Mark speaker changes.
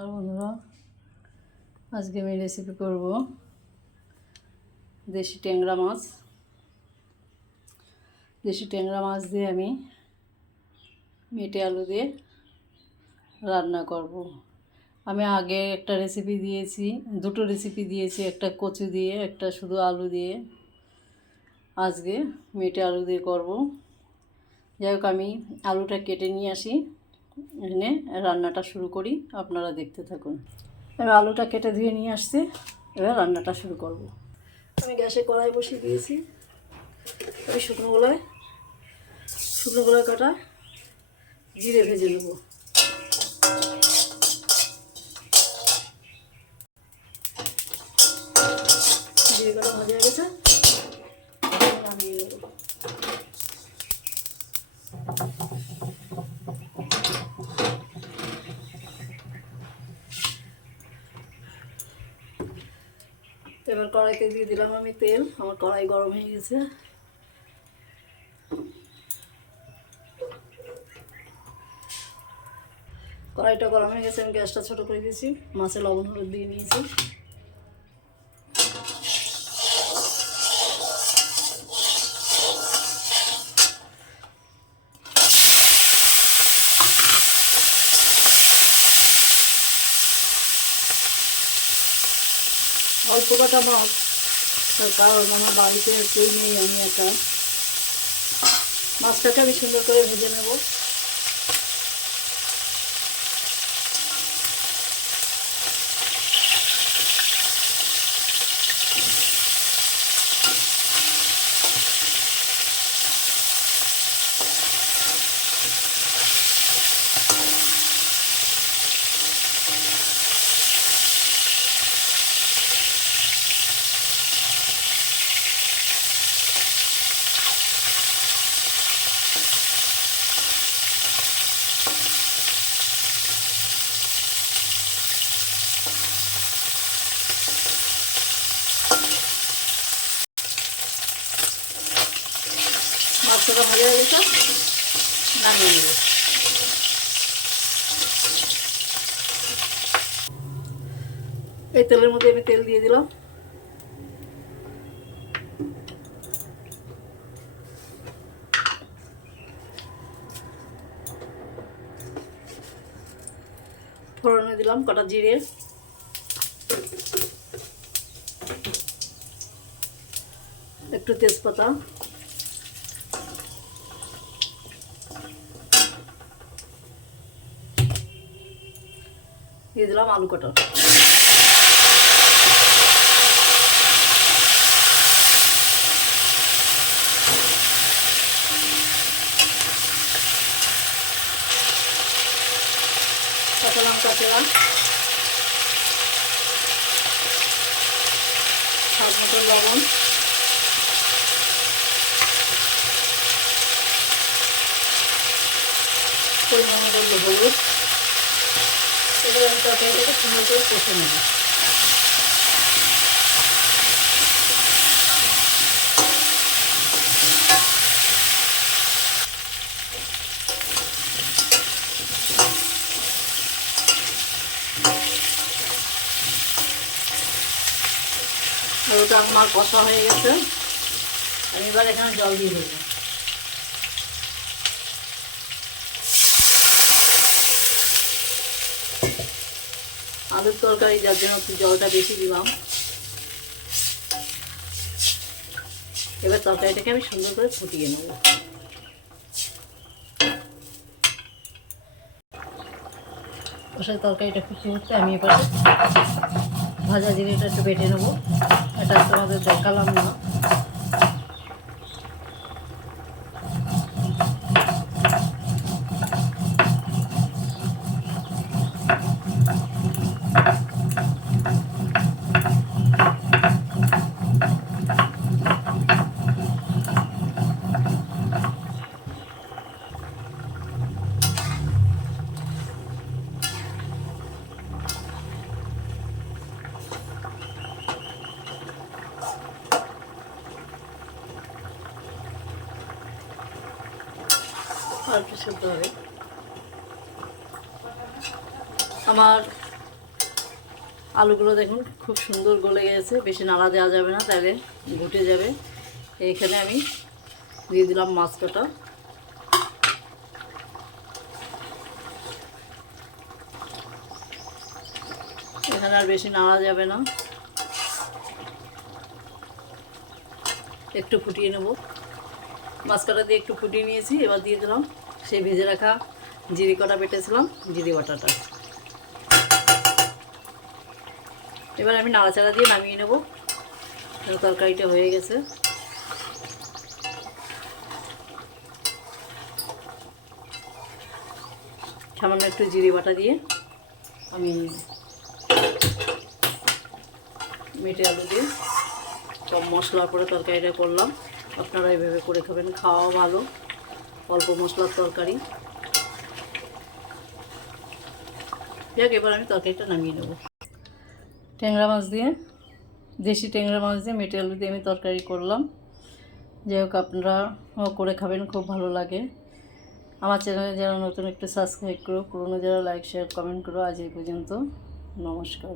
Speaker 1: আর বন্ধুরা। আজকে আমি রেসিপি করব দেশি ট্যাংরা মাছ। দেশি ট্যাংরা মাছ দিয়ে আমি মেটে আলু দিয়ে রান্না করব। আমি আগে একটা রেসিপি দিয়েছি, দুটো রেসিপি দিয়েছি, একটা কচু দিয়ে, একটা শুধু আলু দিয়ে। আজকে মেটে আলু দিয়ে করব। যাই হোক, আমি আলুটা কেটে নিয়ে আসি। এনে রান্নাটা শুরু করি, আপনারা দেখতে থাকুন। এবার আলুটা কেটে ধুয়ে নিয়ে আসছি, এবার রান্নাটা শুরু করব। আমি গ্যাসে কড়াই বসিয়ে দিয়েছি। ওই শুকনো গোলায় শুকনো গোলায় কাটা জিরে ভেজে নেব। জিরে কাটা ভাজা গেছে এবার নামিয়ে নেব এবার কড়াইতে দিয়ে দিলাম আমি তেল। আমার কড়াই গরম হয়ে গেছে। কড়াইটা গরম হয়ে গেছে, আমি গ্যাসটা ছোটো করে দিয়েছি। মাছে লবণ, হলুদ দিয়ে নিয়েছি। অল্প কটা মাছ তার কারণ আমার বাড়িতে কেউ নেই, আমি একা। মাছটাকে আমি সুন্দর করে ভেজে নেব। মাছটা ভাজা হয়ে গেছে, নামিয়ে নেব। এই তেলের মধ্যে আমি তেল দিয়ে দিলাম। ফোড়নে দিলাম কটা জিরে। একটু তেজপাতা। দিয়ে দিলাম আলু কটা কাঁচা লঙ্কা লবণ। পরিমাণ হলুদ। এবার আমি তরকারিটাকে সুন্দর করে কষে নেব। আলুটা আমার কষা হয়ে গেছে। আমি এবার এখানে জল দিয়ে দেবো। আলুর তরকারি, যার জন্য একটু জলটা বেশি দিলাম। এবার তরকারিটাকে আমি সুন্দর করে ফুটিয়ে নেব। তরকারিটা ফুটিয়ে উঠতে আমি এবার ভাজা জিনিসটা একটু বেটে নেব। এটা তোমাদের দেখালাম না। অল্প সেদ্ধ হবে। আমার আলুগুলো দেখুন, খুব সুন্দর গলে গেছে। বেশি নাড়া দেওয়া যাবে না, তাহলে ঘুটে যাবে। এখানে আমি দিয়ে দিলাম মাছ কটা। এখানে আর বেশি নাড়া যাবে না। একটু ফুটিয়ে নেব। মাছ কটা দিয়ে একটু ফুটিয়ে নিয়েছি, এবার দিয়ে দিলাম সেই ভেজে রাখা জিরি কটা বেটেছিলাম, জিরি বাটাটা। এবার আমি নাড়াচাড়া দিয়ে নামিয়ে নেব। তরকারিটা হয়ে গেছে। সামান্য একটু জিরে বাটা দিয়ে আমি মেটে আলু দিয়ে সব মশলার পরে তরকারিটা করলাম। আপনারা এভাবে করে খাবেন খাওয়া ভালো। অল্প মশলার তরকারি। যাক, এবার আমি তরকারিটা নামিয়ে নেব। ট্যাংরা মাছ দিয়ে, দেশি ট্যাংরা মাছ দিয়ে, মেটে আলু দিয়ে আমি তরকারি করলাম। যাই হোক, আপনারা করে খাবেন, খুব ভালো লাগে। আমার চ্যানেলে যারা নতুন, একটু সাবস্ক্রাইব করো। পুরনো যারা লাইক শেয়ার কমেন্ট করো, আজ এই পর্যন্ত। নমস্কার।